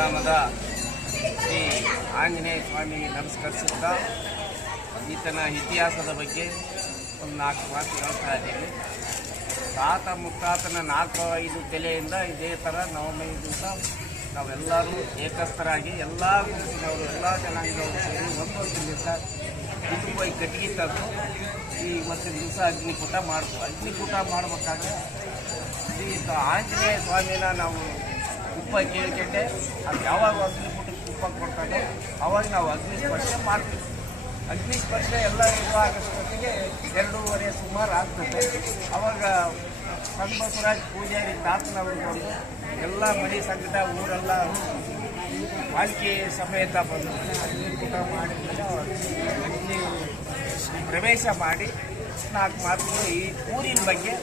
ಶ್ರೀಧಾಮದ ಶ್ರೀ ಆಂಜನೇಯ ಸ್ವಾಮಿಗೆ ನಮಸ್ಕರಿಸುತ್ತಾ ಈತನ ಇತಿಹಾಸದ ಬಗ್ಗೆ ಒಂದು 4 ಮಾತು ಹೇಳ್ತಾ ಇದ್ದೀವಿ. ತಾತ ಮುತ್ತಾತನ 4-5 ತಲೆಯಿಂದ ಇದೇ ಥರ ನವಮಿ ದಿವಸ ನಾವೆಲ್ಲರೂ ಏಕಸ್ಥರಾಗಿ ಎಲ್ಲ ಗುಂಪಿನವರು ಎಲ್ಲ ಜನಾಂಗದವರು ಸೇರಿ ಒಂದೊಂದು ದಿವಸ ಕುಟುಂಬ ಕಟ್ಟಿಗೆ ತಂದು ಇವತ್ತಿನ ದಿವಸ ಅಗ್ನಿಕೂಟ ಮಾಡ್ತೀವಿ. ಅಗ್ನಿಕೂಟ ಮಾಡ್ಬೇಕಾದ್ರೆ ಈ ಆಂಜನೇಯ ಸ್ವಾಮಿನ ನಾವು ಉಪ್ಪ ಕೇಳ್ಕೊಂಡೆ ಅದು ಯಾವಾಗ ಅಗ್ನಿಕೂಟಕ್ಕೆ ಉಪ್ಪ ಕೊಡ್ತಾನೆ ಅವಾಗ ನಾವು ಅಗ್ನಿ ಸ್ಪರ್ಶೆ ಮಾಡ್ತೀವಿ. ಅಗ್ನಿ ಸ್ಪರ್ಶೆ ಎಲ್ಲ ಇರುವಾಗಷ್ಟೊತ್ತಿಗೆ 2:30 ಸುಮಾರು ಆಗ್ತದೆ. ಅವಾಗ ಬಸವರಾಜ್ ಪೂಜಾರಿ ತಾತನವರು ಬಂದು ಎಲ್ಲ ಮನೆ ಸಂಕಟ ಊರೆಲ್ಲ ಪಾಲಿಕೆ ಸಮೇತ ಬಂದು ಅಗ್ನಿಕೂಟ ಮಾಡಿದ್ರೆ ಅಗ್ನಿ ಪ್ರವೇಶ ಮಾಡಿ 4 ಮಾತುಗಳು ಈ ಊರಿನ ಬಗ್ಗೆ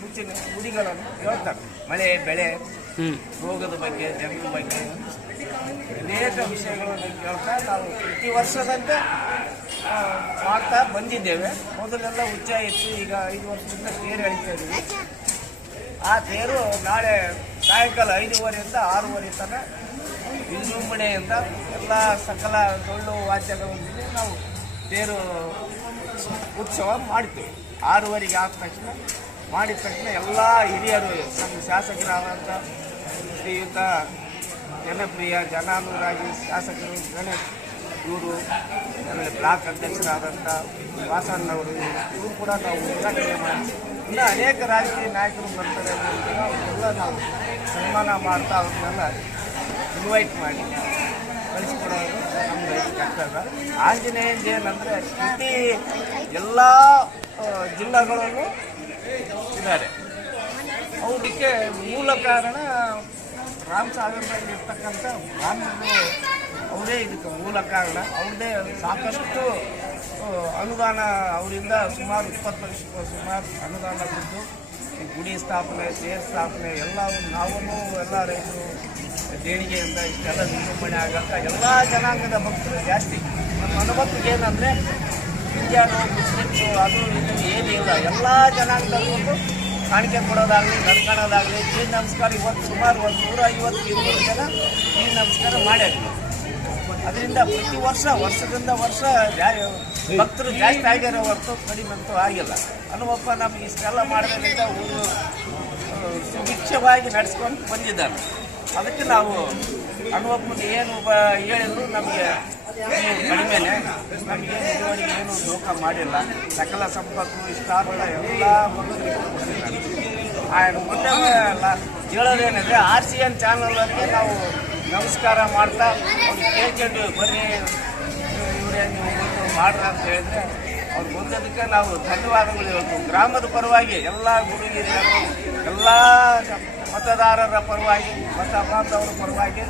ಸೂಚನೆ ನುಡಿಗಳನ್ನು ಹೇಳ್ತಾರೆ. ಮಳೆ ಬೆಳೆ ರೋಗದ ಬಗ್ಗೆ ಜನರ ಬಗ್ಗೆ ಅನೇಕ ವಿಷಯಗಳನ್ನು ಕೇಳ್ತಾ ನಾವು ಪ್ರತಿ ವರ್ಷದಂತೆ ಮಾಡ್ತಾ ಬಂದಿದ್ದೇವೆ. ಮೊದಲೆಲ್ಲ ಉಚ್ಚ ಇತ್ತು, ಈಗ 5 ವರ್ಷದಿಂದ ತೇರು ಎಳಿತಾ ಇದ್ದೀವಿ. ಆ ತೇರು ನಾಳೆ ಸಾಯಂಕಾಲ 5:30 6:30 ತನಕ ವಿಜೃಂಭಣೆಯಿಂದ ಎಲ್ಲ ಸಕಲ ಡೊಳ್ಳು ವಾದ್ಯಗಳೊಂದಿಗೆ ನಾವು ತೇರು ಉತ್ಸವ ಮಾಡ್ತೀವಿ. 6:30 ಆದ ತಕ್ಷಣ ಮಾಡಿದ ತಕ್ಷಣ ಎಲ್ಲ ಹಿರಿಯರು ನಮ್ಮ ಶಾಸಕರಾದಂಥ ಶ್ರೀಯುತ ಜನಪ್ರಿಯ ಜನಾನುರಾಗಿ ಶಾಸಕರು ಗಣೇಶ್ ಇವರು, ಆಮೇಲೆ ಬ್ಲಾಕ್ ಅಧ್ಯಕ್ಷರಾದಂಥ ವಾಸಣ್ಣವರು ಇವರು ಕೂಡ ನಾವು ಉದ್ಘಾಟನೆ ಮಾಡಿ ಇನ್ನೂ ಅನೇಕ ರಾಜಕೀಯ ನಾಯಕರು ಬರ್ತಾರೆ ಅವರೆಲ್ಲ ನಾವು ಸನ್ಮಾನ ಮಾಡ್ತಾ ಅವ್ರನ್ನೆಲ್ಲ ಇನ್ವೈಟ್ ಮಾಡಿ ಕಳಿಸ್ಕೊಡೋದು ನಮ್ಮದು ಕರ್ತವ್ಯ. ಆಂಜನೇಯಂದು ಏನಂದರೆ ಪ್ರತಿ ಎಲ್ಲ ಜಿಲ್ಲೆಗಳಲ್ಲೂ ಇದ್ದಾರೆ. ಅವರಿಗೆ ಮೂಲ ಕಾರಣ ರಾಮಸಾಗರದಲ್ಲಿ ಇರ್ತಕ್ಕಂಥ ಬ್ರಾಹ್ಮಣರು ಅವರೇ ಇದಕ್ಕೆ ಮೂಲ ಕಾರಣ. ಅವ್ರದ್ದೇ ಸಾಕಷ್ಟು ಅನುದಾನ ಅವರಿಂದ ಸುಮಾರು 20 ವರ್ಷ ಸುಮಾರು ಅನುದಾನ ಬಿದ್ದು ಗುಡಿ ಸ್ಥಾಪನೆ ತೇರು ಸ್ಥಾಪನೆ ಎಲ್ಲ ನಾವು ಎಲ್ಲ ರೈತರು ದೇಣಿಗೆಯಿಂದ ಇಷ್ಟೆಲ್ಲ ವಿಜೃಂಭಣೆ ಆಗಂತ ಎಲ್ಲ ಜನಾಂಗದ ಭಕ್ತರು ಜಾಸ್ತಿ. ನಮ್ಮ ಅನುಭವಕ್ಕೆ ಏನಂದರೆ ಹಿಂದಿಯಾನು ಮುಸ್ಲಿಮ್ಸು ಅದು ಇದು ಏನಿಲ್ಲ, ಎಲ್ಲ ಜನಾಂಗದವ್ರಿಗೂ ಕಾಣಿಕೆ ಕೊಡೋದಾಗಲಿ ನಡ್ಕೊಳ್ಳೋದಾಗಲಿ ಈ ನಮಸ್ಕಾರ ಇವತ್ತು ಸುಮಾರು 150-200 ಜನ ಈ ನಮಸ್ಕಾರ ಮಾಡ್ಯಾರ. ಅದರಿಂದ ಪ್ರತಿ ವರ್ಷದಿಂದ ವರ್ಷ ಭಕ್ತರು ಜಾಸ್ತಿ ಆಗ್ಯಾರ ಹೊರತು ಕಡಿಮೆ ಅಂತೂ ಆಗಿಲ್ಲ. ಹನುಮಪ್ಪ ನಮ್ಗೆ ಇಷ್ಟೆಲ್ಲ ಮಾಡೋದ್ರಿಂದ ಊರು ಸುಭಿಕ್ಷವಾಗಿ ನಡೆಸ್ಕೊಂಡು ಬಂದಿದ್ದಾರೆ. ಅದಕ್ಕೆ ನಾವು ಹನುಮಪ್ಪನ ಏನು ಹೇಳಿದ್ರು ನಮಗೆ ಕಡಿಮೆನೆ, ನಮಗೆ ಇದುವರೆಗೆ ಏನು ದೋಖ ಮಾಡಿಲ್ಲ. ಸಕಲ ಸಂಪತ್ತು ಇಷ್ಟಾರ್ಥ ಎಲ್ಲ ಭಕ್ತರಿಗೆ ಕೊಟ್ಟಿದ್ದಾರೆ. ಮುಂದೆ ಹೇಳೋದೇನೆಂದರೆ RCN ಚಾನಲ್ವರೆಗೆ ನಾವು ನಮಸ್ಕಾರ ಮಾಡ್ತಾ ಅವ್ರಿಗೆ ಕೇಳ್ಕೊಂಡು ಬನ್ನಿ ಇವರೇ ನೀವು ಬಂದು ಮಾಡ್ರ ಅಂತ ಹೇಳಿದ್ರೆ ಅವ್ರು ಬಂದದಕ್ಕೆ ನಾವು ಧನ್ಯವಾದಗಳು ಹೇಳ್ತೀವಿ. ಗ್ರಾಮದ ಪರವಾಗಿ ಎಲ್ಲ ಗುರು ಹಿರಿಯರು ಎಲ್ಲ ಮತದಾರರ ಪರವಾಗಿ ಮತ ಬಾಂಧವರ ಪರವಾಗಿ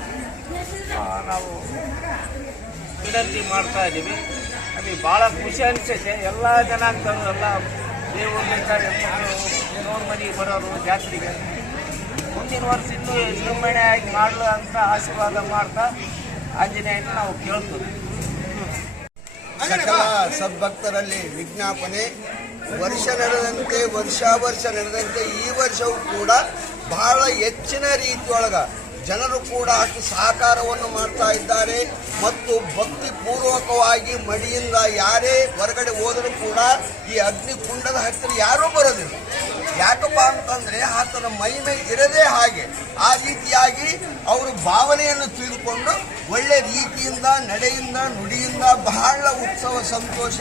ನಾವು ವಿನಂತಿ ಮಾಡ್ತಾ ಇದ್ದೀವಿ. ನಮಗೆ ಭಾಳ ಖುಷಿ ಅನಿಸ್ತೈತೆ. ಎಲ್ಲ ಜನಾಂಗದವರು ಎಲ್ಲ ದೇವರಿಂದ ದೇವ್ರ ಮನೆಗೆ ಬರೋರು ಜಾತ್ರೆಗೆ ಮುಂದಿನ ವರ್ಷ ಇನ್ನೂ ವಿಜೃಂಭಣೆ ಆಗಿ ಮಾಡಲು ಅಂತ ಆಶೀರ್ವಾದ ಮಾಡ್ತಾ ಆಂಜನೇಯನ ನಾವು ಕೇಳ್ತೀವಿ. ಸಕಲ ಸದ್ಭಕ್ತರಲ್ಲಿ ವಿಜ್ಞಾಪನೆ, ವರ್ಷ ನಡೆದಂತೆ ವರ್ಷ ನಡೆದಂತೆ ಈ ವರ್ಷವೂ ಕೂಡ ಬಹಳ ಹೆಚ್ಚಿನ ರೀತಿಯೊಳಗ ಜನರು ಕೂಡ ಅಷ್ಟು ಸಹಕಾರವನ್ನು ಮಾಡ್ತಾ ಇದ್ದಾರೆ. ಮತ್ತು ಭಕ್ತಿಪೂರ್ವಕವಾಗಿ ಮಡಿಯಿಂದ ಯಾರೇ ಹೊರಗಡೆ ಹೋದರೂ ಕೂಡ ಈ ಅಗ್ನಿಕುಂಡದ ಹತ್ತಿರ ಯಾರೂ ಬರೋದಿಲ್ಲ. ಯಾಕಪ್ಪ ಅಂತಂದರೆ ಆತನ ಮಹಿಮೆ ಇರದೇ ಹಾಗೆ. ಆ ರೀತಿಯಾಗಿ ಅವರು ಭಾವನೆಯನ್ನು ತಿಳಿದುಕೊಂಡು ಒಳ್ಳೆ ರೀತಿಯಿಂದ ನಡೆಯಿಂದ ನುಡಿಯಿಂದ ಬಹಳ ಉತ್ಸವ ಸಂತೋಷ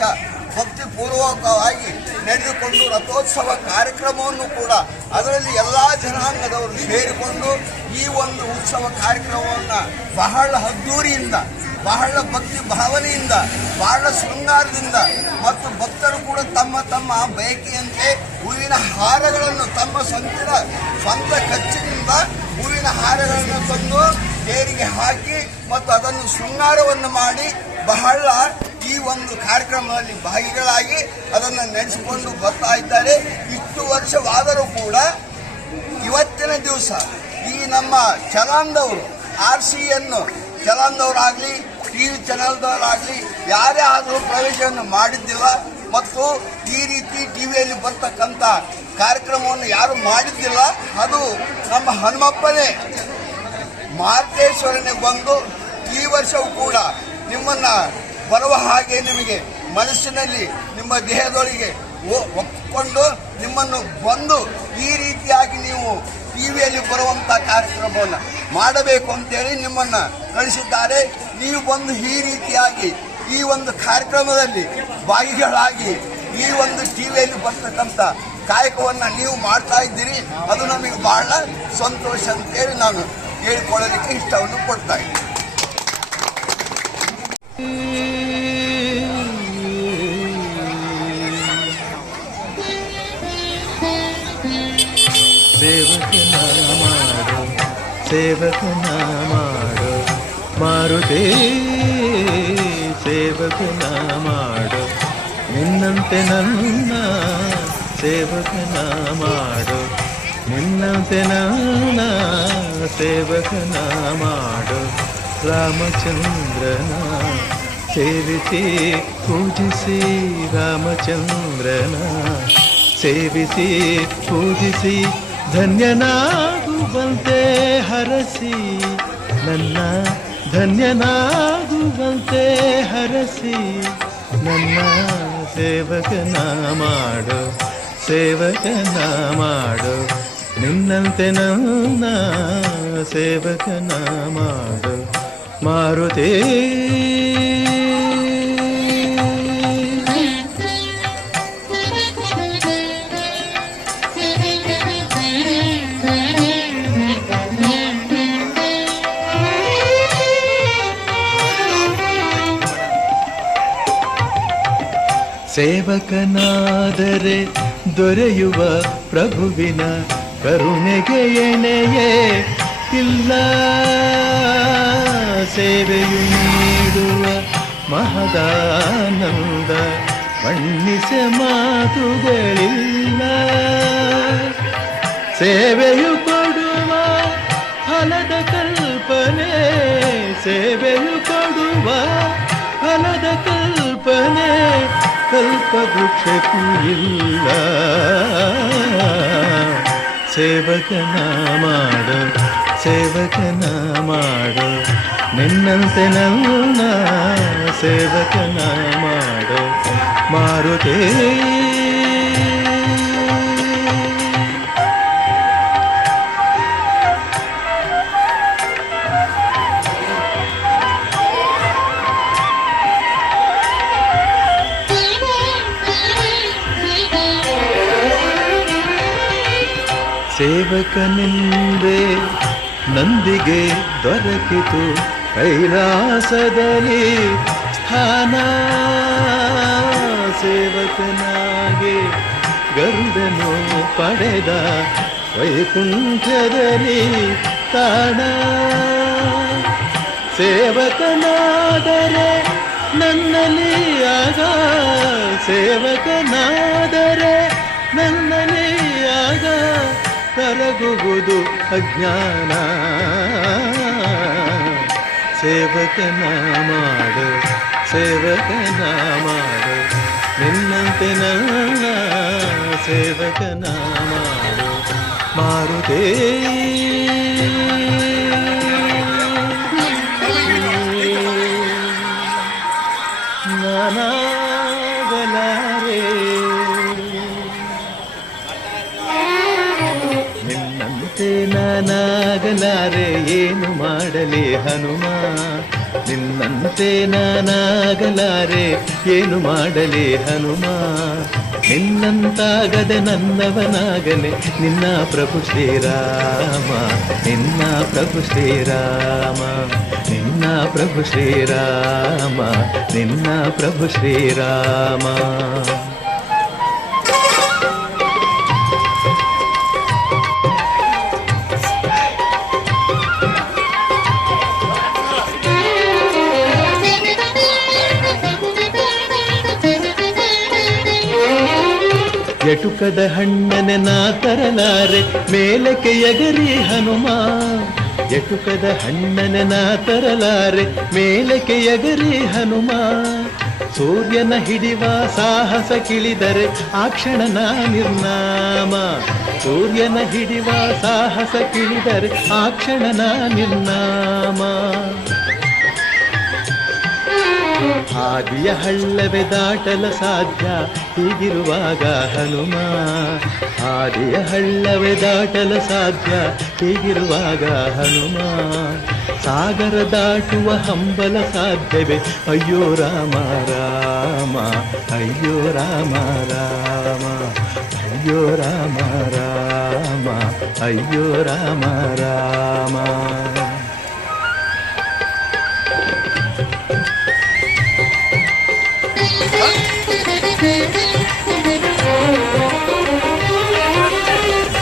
ಭಕ್ತಿಪೂರ್ವಕವಾಗಿ ನಡೆದುಕೊಂಡು ರಥೋತ್ಸವ ಕಾರ್ಯಕ್ರಮವನ್ನು ಕೂಡ ಅದರಲ್ಲಿ ಎಲ್ಲ ಜನಾಂಗದವರು ಸೇರಿಕೊಂಡು ಈ ಒಂದು ಉತ್ಸವ ಕಾರ್ಯಕ್ರಮವನ್ನು ಬಹಳ ಅದ್ದೂರಿಯಿಂದ ಬಹಳ ಭಕ್ತಿ ಭಾವನೆಯಿಂದ ಬಹಳ ಶೃಂಗಾರದಿಂದ ಮತ್ತು ಭಕ್ತರು ಕೂಡ ತಮ್ಮ ತಮ್ಮ ಬಯಕೆಯಂತೆ ಹೂವಿನ ಹಾರಗಳನ್ನು ತಮ್ಮ ಸ್ವಂತ ಖರ್ಚಿನಿಂದ ಹೂವಿನ ಹಾರಗಳನ್ನು ತಂದು ತೇರಿಗೆ ಹಾಕಿ ಮತ್ತು ಅದನ್ನು ಶೃಂಗಾರವನ್ನು ಮಾಡಿ ಬಹಳ ಈ ಒಂದು ಕಾರ್ಯಕ್ರಮದಲ್ಲಿ ಭಾಗಿಗಳಾಗಿ ಅದನ್ನು ನಡೆಸಿಕೊಂಡು ಬರ್ತಾ ಇದ್ದಾರೆ. ಇಷ್ಟು ವರ್ಷವಾದರೂ ಕೂಡ ಇವತ್ತಿನ ದಿವಸ ಈ ನಮ್ಮ ಚಲಾನ್ದವರು RCN ಚಲಾನ್ದವರಾಗಲಿ TV ಚಾನಲ್ದವರಾಗಲಿ ಯಾರೇ ಆದರೂ ಪ್ರವೇಶವನ್ನು ಮಾಡಿದ್ದಿಲ್ಲ. ಮತ್ತು ಈ ರೀತಿ ಟಿವಿಯಲ್ಲಿ ಬರ್ತಕ್ಕಂಥ ಕಾರ್ಯಕ್ರಮವನ್ನು ಯಾರು ಮಾಡಿದ್ದಿಲ್ಲ. ಅದು ನಮ್ಮ ಹನುಮಪ್ಪನೇ ಮಾರ್ಗೇಶ್ವರನೇ ಬಂದು ಈ ವರ್ಷವೂ ಕೂಡ ನಿಮ್ಮನ್ನ ಬರುವ ಹಾಗೆ ನಿಮಗೆ ಮನಸ್ಸಿನಲ್ಲಿ ನಿಮ್ಮ ದೇಹದೊಳಗೆ ಒಪ್ಪಿಕೊಂಡು ನಿಮ್ಮನ್ನು ಬಂದು ಈ ರೀತಿಯಾಗಿ ನೀವು ಟಿವಿಯಲ್ಲಿ ಬರುವಂಥ ಕಾರ್ಯಕ್ರಮವನ್ನು ಮಾಡಬೇಕು ಅಂತೇಳಿ ನಿಮ್ಮನ್ನು ಕಳಿಸಿದ್ದಾರೆ. ನೀವು ಬಂದು ಈ ರೀತಿಯಾಗಿ ಈ ಒಂದು ಕಾರ್ಯಕ್ರಮದಲ್ಲಿ ಭಾಗಿಗಳಾಗಿ ಈ ಒಂದು ಟಿವಿಯಲ್ಲಿ ಬರ್ತಕ್ಕಂಥ ಕಾಯಕವನ್ನು ನೀವು ಮಾಡ್ತಾ ಇದ್ದೀರಿ. ಅದು ನಮಗೆ ಬಹಳ ಸಂತೋಷ ಅಂತೇಳಿ ನಾನು ಹೇಳಿಕೊಳ್ಳಲಿಕ್ಕೆ ಇಷ್ಟವನ್ನು ಪಡ್ತಾ ಇದ್ದೀನಿ. ಸೇವಕನ ಮಾಡು ಮಾರುತೇ, ಸೇವಕನ ಮಾಡು ನಿನ್ನಂತೆ ನನ್ನ ಸೇವಕನ ಮಾಡು, ನಿನ್ನಂತೆ ನನ್ನ ಸೇವಕನ ಮಾಡು. ರಾಮಚಂದ್ರನ ಸೇವಿಸಿ ಪೂಜಿಸಿ, ರಾಮಚಂದ್ರನ ಸೇವಿಸಿ ಪೂಜಿಸಿ, ಧನ್ಯನಾಗುವಂತೆ ಹರಸಿ ನನ್ನ, ಧನ್ಯನಾಗುವಂತೆ ಹರಸಿ ನನ್ನ ಸೇವಕನ ಮಾಡು, ಸೇವಕನ ಮಾಡು ನಿನ್ನಂತೆ ನನ್ನ ಸೇವಕನ ಮಾಡು. ಮಾರುತೇ ಸೇವಕನಾದರೆ ದೊರೆಯುವ ಪ್ರಭುವಿನ ಕರುಣೆಗೆ ಎಣೆಯೇ ಇಲ್ಲ, ಸೇವೆಯು ನೀಡುವ ಮಹದಾನಂದ ವರ್ಣಿಸೆ ಮಾತುಗಳಿಲ್ಲ. ಸೇವೆಯು ಕೊಡುವ ಫಲದ ಕಲ್ಪನೆ, ಸೇವೆಯು ಕೊಡುವ ಫಲದ ಕಲ್ಪನೆ ಕಲ್ಪವೃಕ್ಷಕ್ಕೂ ಇಲ್ಲ. ಸೇವಕನ ಮಾಡು, ಸೇವಕನ ಮಾಡು ನಿನ್ನಂತೆ ನನ್ನ ಸೇವಕನ ಮಾಡು. ಮಾರುತೇ ಸೇವಕನಿಂದೆ ನಂದಿಗೆ ದೊರಕಿತು ಕೈಲಾಸದಲ್ಲಿ ಸ್ಥಾನ, ಸೇವಕನಾಗಿ ಗರುಡನು ಪಡೆದ ವೈಕುಂಠದಲ್ಲಿ ತಾಣ. ಸೇವಕನಾದರೆ ನನ್ನಲ್ಲಿ ಆಗ, ಸೇವಕನಾದರೆ ನನ್ನಲ್ಲಿ ಆಗ ಕರಗುವುದು ಅಜ್ಞಾನ. ಸೇವಕನ ಮಾಡು, ಸೇವಕನ ಮಾಡು ನಿನ್ನಂತೆ ನನ್ನ ಸೇವಕನ ಮಾಡು. ಮಾರುತೇ ನಾನಾಗಲಾರೆ, ನಿನ್ನಂತೆ ನಾನಾಗಲಾರೆ ಏನು ಮಾಡಲಿ ಹನುಮ, ನಿನ್ನಂತೆ ನಾನಾಗಲಾರೆ ಏನು ಮಾಡಲಿ ಹನುಮ. ನಿನ್ನಂತಾಗದೆ ನನ್ನವನಾಗಲೆ ನಿನ್ನ ಪ್ರಭು ಶ್ರೀರಾಮ, ನಿನ್ನ ಪ್ರಭು ಶ್ರೀರಾಮ, ನಿನ್ನ ಪ್ರಭು ಶ್ರೀರಾಮ, ನಿನ್ನ ಪ್ರಭು ಶ್ರೀರಾಮ. ಎಟುಕದ ಹಣ್ಣನೆ ನಾ ತರಲಾರೆ ಮೇಲಕ್ಕೆ ಎಗರಿ ಹನುಮ, ಎಟುಕದ ಹಣ್ಣನೆ ನಾ ತರಲಾರೆ ಮೇಲಕ್ಕೆ ಎಗರಿ ಹನುಮ. ಸೂರ್ಯನ ಹಿಡಿವ ಸಾಹಸ ಕಿಳಿದರೆ ಆ ಕ್ಷಣ ನಾ ನಿರ್ನಾಮ, ಸೂರ್ಯನ ಹಿಡಿವ ಸಾಹಸ ಕಿಳಿದರೆ ಆ ಕ್ಷಣನ ನಿರ್ನಾಮ. ಹಾದಿಯ ಹಳ್ಳವೇ ದಾಟಲು ಸಾಧ್ಯ ಹೀಗಿರುವಾಗ ಹನುಮ, ಹಾದಿಯ ಹಳ್ಳವೇ ದಾಟಲು ಸಾಧ್ಯ ಹೀಗಿರುವಾಗ ಹನುಮ. ಸಾಗರ ದಾಟುವ ಹಂಬಲ ಸಾಧ್ಯವೇ ಅಯ್ಯೋ ರಾಮ ರಾಮ, ಅಯ್ಯೋ ರಾಮ ರಾಮ, ಅಯ್ಯೋ ರಾಮ ರಾಮ, ಅಯ್ಯೋ ರಾಮ ರಾಮ.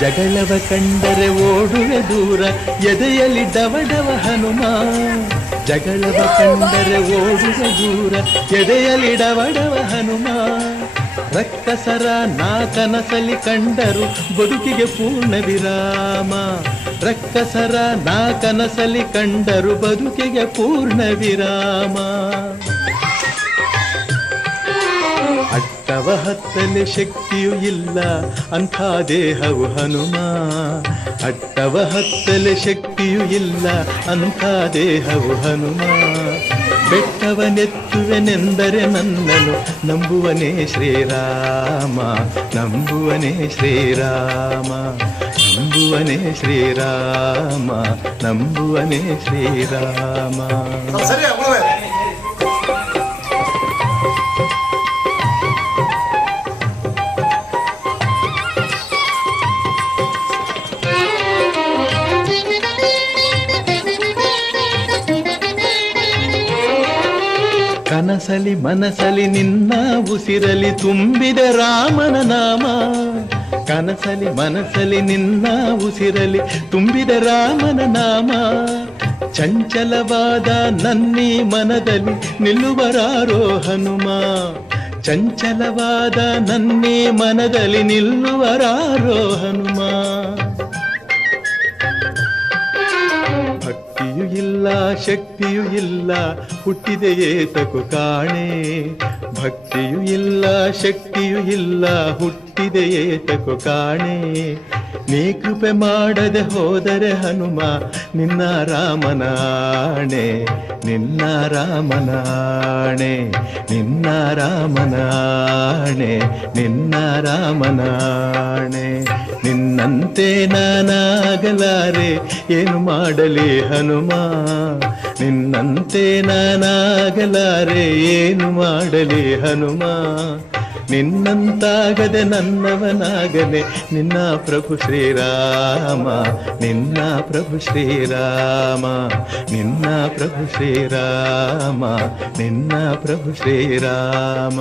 ಜಗಳವ ಕಂಡರೆ ಓಡುವೆ ದೂರ ಎದೆಯಲ್ಲಿ ಡವಡವ ಹನುಮ, ಜಗಳವ ಕಂಡರೆ ಓಡುವೆ ದೂರ ಎದೆಯಲ್ಲಿ ಡವಡವ ಹನುಮ. ರಕ್ಕಸರ ನಾ ಕನಸಲಿ ಕಂಡರು ಬದುಕಿಗೆ ಪೂರ್ಣ ವಿರಾಮ, ರಕ್ಕಸರ ನಾ ಕನಸಲಿ ಕಂಡರು ಬದುಕಿಗೆ ಪೂರ್ಣ ವಿರಾಮ. ಅಟ್ಟವ ಹತ್ತಲೆ ಶಕ್ತಿಯೂ ಇಲ್ಲ ಅಂಥ ದೇಹವು ಹನುಮ, ಅಟ್ಟವ ಹತ್ತಲೆ ಶಕ್ತಿಯೂ ಇಲ್ಲ ಅಂಥ ದೇಹವು ಹನುಮ. ಬೆಟ್ಟವನೆತ್ತುವೆನೆಂದರೆ ನನ್ನನು ನಂಬುವನೇ ಶ್ರೀರಾಮ, ನಂಬುವನೇ ಶ್ರೀರಾಮ, ನಂಬುವನೇ ಶ್ರೀರಾಮ, ನಂಬುವನೇ ಶ್ರೀರಾಮ. ಕನಸಲಿ ಮನಸಲಿ ನಿನ್ನ ಉಸಿರಲಿ ತುಂಬಿದೆ ರಾಮನ ನಾಮ, ಕನಸಲಿ ಮನಸಲಿ ನಿನ್ನ ಉಸಿರಲಿ ತುಂಬಿದೆ ರಾಮನ ನಾಮ. ಚಂಚಲವಾದ ನನ್ನೀ ಮನದಲ್ಲಿ ನಿಲ್ಲುವರಾರೋ ಹನುಮ, ಚಂಚಲವಾದ ನನ್ನೀ ಮನದಲ್ಲಿ ನಿಲ್ಲುವರಾರೋ ಹನುಮ. ಭಕ್ತಿಯೂ ಇಲ್ಲ ಶಕ್ತಿಯೂ ಇಲ್ಲ ಹುಟ್ಟಿದೆಯೇ ತಕು ಕಾಣೆ, ಭಕ್ತಿಯೂ ಇಲ್ಲ ಶಕ್ತಿಯೂ ಇಲ್ಲ ಹುಟ್ಟಿದೆಯೇ ತಕು ಕಾಣೆ. ನೀ ಕೃಪೆ ಮಾಡದೆ ಹೋದರೆ ಹನುಮ ನಿನ್ನ ರಾಮನಾಣೆ, ನಿನ್ನ ರಾಮನಾಣೆ, ನಿನ್ನ ರಾಮನಾಣೆ, ನಿನ್ನ ರಾಮನಾಣೆ. ನಿನ್ನಂತೆ ನಾನಾಗಲಾರೆ ಏನು ಮಾಡಲಿ ಹನುಮ, ನಿನ್ನಂತೆ ನಾನಾಗಲಾರೆ ಏನು ಮಾಡಲಿ ಹನುಮ. ನಿನ್ನಂತಾಗದೆ ನನ್ನವನಾಗನೆ ನಿನ್ನ ಪ್ರಭು ಶ್ರೀರಾಮ, ನಿನ್ನ ಪ್ರಭು ಶ್ರೀರಾಮ, ನಿನ್ನ ಪ್ರಭು ಶ್ರೀರಾಮ, ನಿನ್ನ ಪ್ರಭು ಶ್ರೀರಾಮ.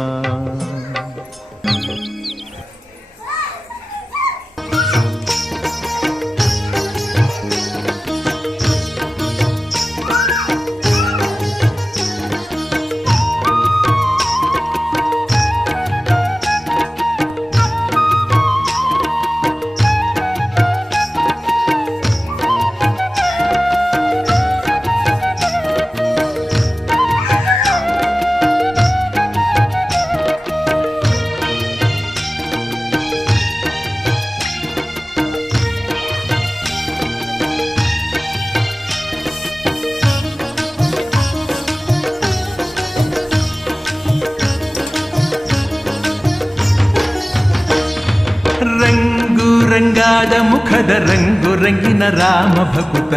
ರಂಗಾದ ಮುಖದ ರಂಗು ರಂಗಿನ ರಾಮ ಭಕುತ,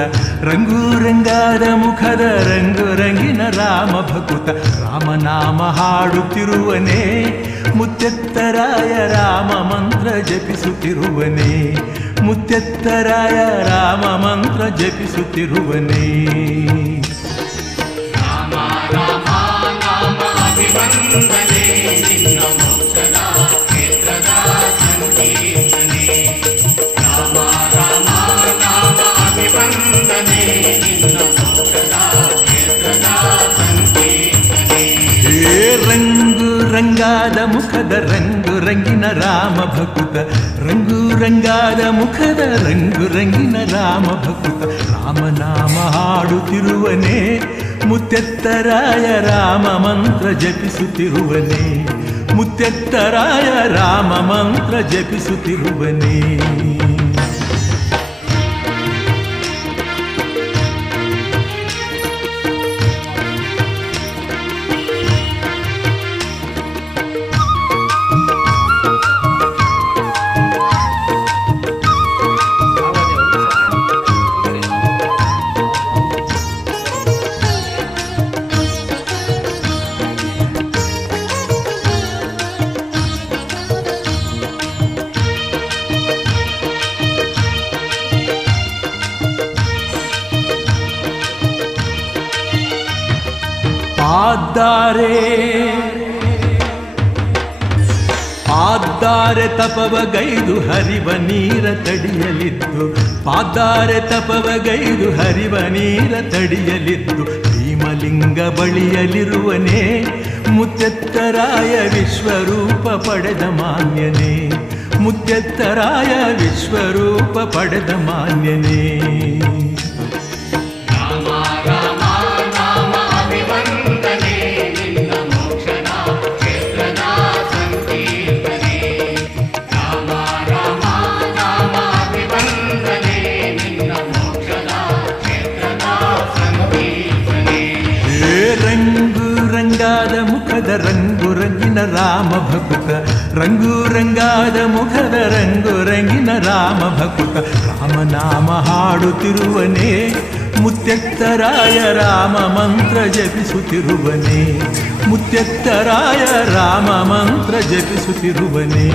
ರಂಗು ರಂಗಾದ ಮುಖದ ರಂಗು ರಂಗಿನ ರಾಮ ಭಕುತ. ರಾಮನಾಮ ಹಾಡುತ್ತಿರುವನೇ ಮುತ್ತೆತ್ತರಾಯ ರಾಮ ಮಂತ್ರ ಜಪಿಸುತ್ತಿರುವನೇ, ಮುತ್ತೆತ್ತರಾಯ ರಾಮ ಮಂತ್ರ ಜಪಿಸುತ್ತಿರುವನೇ. ರಾಮ ರಾಮ ನಾಮ ಅಭಿವಂದನೆ ನಿನ್ನ ಮೋಕ್ಷದ ಕ್ಷೇತ್ರದ ಸಂಕೀರ್ತನೆ. ರಾಮ ರಾಮ ನಾಮ ಅಭಿವಂದನೆ ನಿನ್ನ ಮೋಕ್ಷದ ಕ್ಷೇತ್ರದ ಸಂಕೀರ್ತನೆ. ಹೇ ರಂಗು ರಂಗಾದ ಮುಖದ ರಂಗು ರಂಗಿನ ರಾಮ ಭಕುತ, ರಂಗು ರಂಗಾದ ಮುಖದ ರಂಗು ರಂಗಿನ ರಾಮ ಭಕುತ. ರಾಮನಾಮ ಹಾಡುತ್ತಿರುವನೇ ಮುತ್ತೆತ್ತರಾಯ ರಾಮ ಮಂತ್ರ ಜಪಿಸುತ್ತಿರುವನೇ, ಮುತ್ತೆತ್ತರಾಯ ರಾಮ ಮಂತ್ರ ಜಪಿಸುತ್ತಿರುವನೇ. ಪಾದ್ದಾರೆ ತಪವಗೈದು ಹರಿವ ನೀರ ತಡಿಯಲಿದ್ದು, ಪಾದ್ದಾರೆ ತಪವಗೈದು ಹರಿವ ನೀರ ತಡಿಯಲಿದ್ದು, ಭೀಮಲಿಂಗ ಬಳಿಯಲಿರುವನೇ ಮುತ್ತೆತ್ತರಾಯ ವಿಶ್ವರೂಪ ಪಡೆದ ಮಾನ್ಯನೇ, ಮುತ್ತೆತ್ತರಾಯ ವಿಶ್ವರೂಪ ಪಡೆದ ಮಾನ್ಯನೇ. ರಾಮ ರಾಮ ನಾಮ ಅಭಿವಂದನೆ ನಿನ್ನ ಮೋಕ್ಷದ ಕ್ಷೇತ್ರದ ಸಂಕೀರ್ತನೆ. ರಾಮ ರಾಮ ನಾಮ ಅಭಿವಂದನೆ ನಿನ್ನ ಮೋಕ್ಷದ ಕ್ಷೇತ್ರದ ಸಂಕೀರ್ತನೆ. ರಂಗು ರಂಗಾದ ಮುಖದ ರಂಗು ರಂಗಿನ ರಾಮ ಭಕುತ, ರಂಗು ರಂಗಾದ ಮುಖದ ರಂಗು ರಂಗಿನ ರಾಮ ಭಕುತ, ರಾಮನಾಮ ಹಾಡುತ್ತಿರುವನೇ ಮುತ್ತೆತ್ತರಾಯ ರಾಮ ಮಂತ್ರ ಜಪಿಸುತ್ತಿರುವನೇ, ಮುತ್ತೆತ್ತರಾಯ ರಾಮ ಮಂತ್ರ ಜಪಿಸುತ್ತಿರುವನೇ.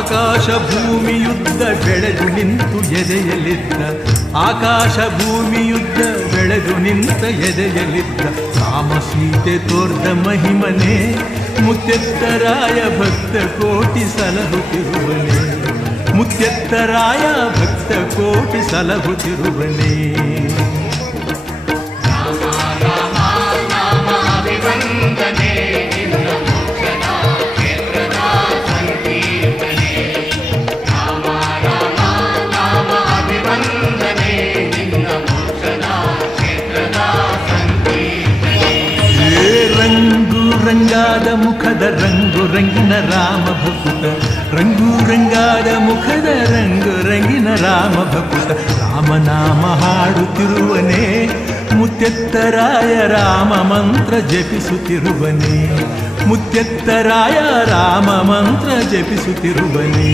ಆಕಾಶ ಭೂಮಿಯುದ್ಧ ಬೆಳೆದು ನಿಂತು ಎದೆಯಲಿದ್ದ, ಆಕಾಶ ಭೂಮಿಯುದ್ಧ ಬೆಳೆದು ನಿಂತ ಎದೆಯಲಿದ್ದ, ರಾಮ ಸೀತೆ ತೋರ್ದ ಮಹಿಮನೆ ಮುತ್ತೆತ್ತರಾಯ ಭಕ್ತ ಕೋಟಿ ಸಲಹುತ್ತಿರುವನೇ, ಮುತ್ತೆತ್ತರಾಯ ಭಕ್ತ ಕೋಟಿ ಸಲಹುತ್ತಿರುವನೇ. ರಾಮ ರಾಮ ನಾಮ ಅಭಿವಂದನೆ ನಿನ್ನ ಮೋಕ್ಷದ ಕ್ಷೇತ್ರದ ಸಂಕೀರ್ತನೆ. ರಾಮ ರಾಮ ನಾಮ ಅಭಿವಂದನೆ ನಿನ್ನ ಮೋಕ್ಷದ ಕ್ಷೇತ್ರದ ಸಂಕೀರ್ತನೆ. ರಂಗು ರಂಗಾದ ಮುಖದ ರಂಗು ರಂಗಿನ ರಾಮ ಭಕುತ, ರಂಗು ರಂಗಾದ ಮುಖದ ರಂಗು ರಂಗಿನ ರಾಮ ಭಕುತ, ರಾಮನಾಮ ಹಾಡುತ್ತಿರುವನೇ ಮುತ್ತೆತ್ತರಾಯ ರಾಮ ಮಂತ್ರ ಜಪಿಸುತ್ತಿರುವನೇ, ಮುತ್ತೆತ್ತರಾಯ ರಾಮ ಮಂತ್ರ ಜಪಿಸುತ್ತಿರುವನೇ.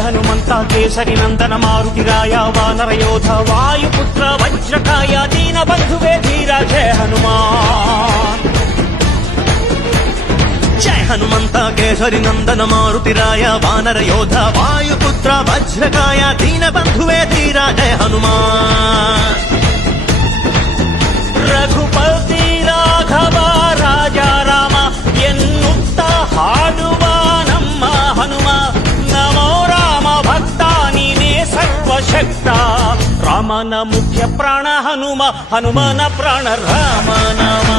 హనుమంత కేసరి నందన మారుతిరాయ వానర యోధ వాయుపుత్ర వజ్రకాయ దీన బంధువే ధీర జయ హనుమాన్. జయ హనుమంత కేసరి నందన మారుతిరాయ వానర యోధ వాయుపుత్ర వజ్రకాయ దీన బంధువే ధీర జయ హనుమాన్. ರಘುಪತಿ ರಾಘವ ರಾಜ ರಾಮ ಎನ್ನುತ್ತ ಹಾಡುವ ನಮ್ಮ ಹನುಮ ನಮೋ ರಾಮ ಭಕ್ತ ನೀನೇ ಸರ್ವಶಕ್ತ ರಾಮನ ಮುಖ್ಯ ಪ್ರಾಣ ಹನುಮ ಹನುಮನ ಪ್ರಾಣ ರಾಮ ನಾಮ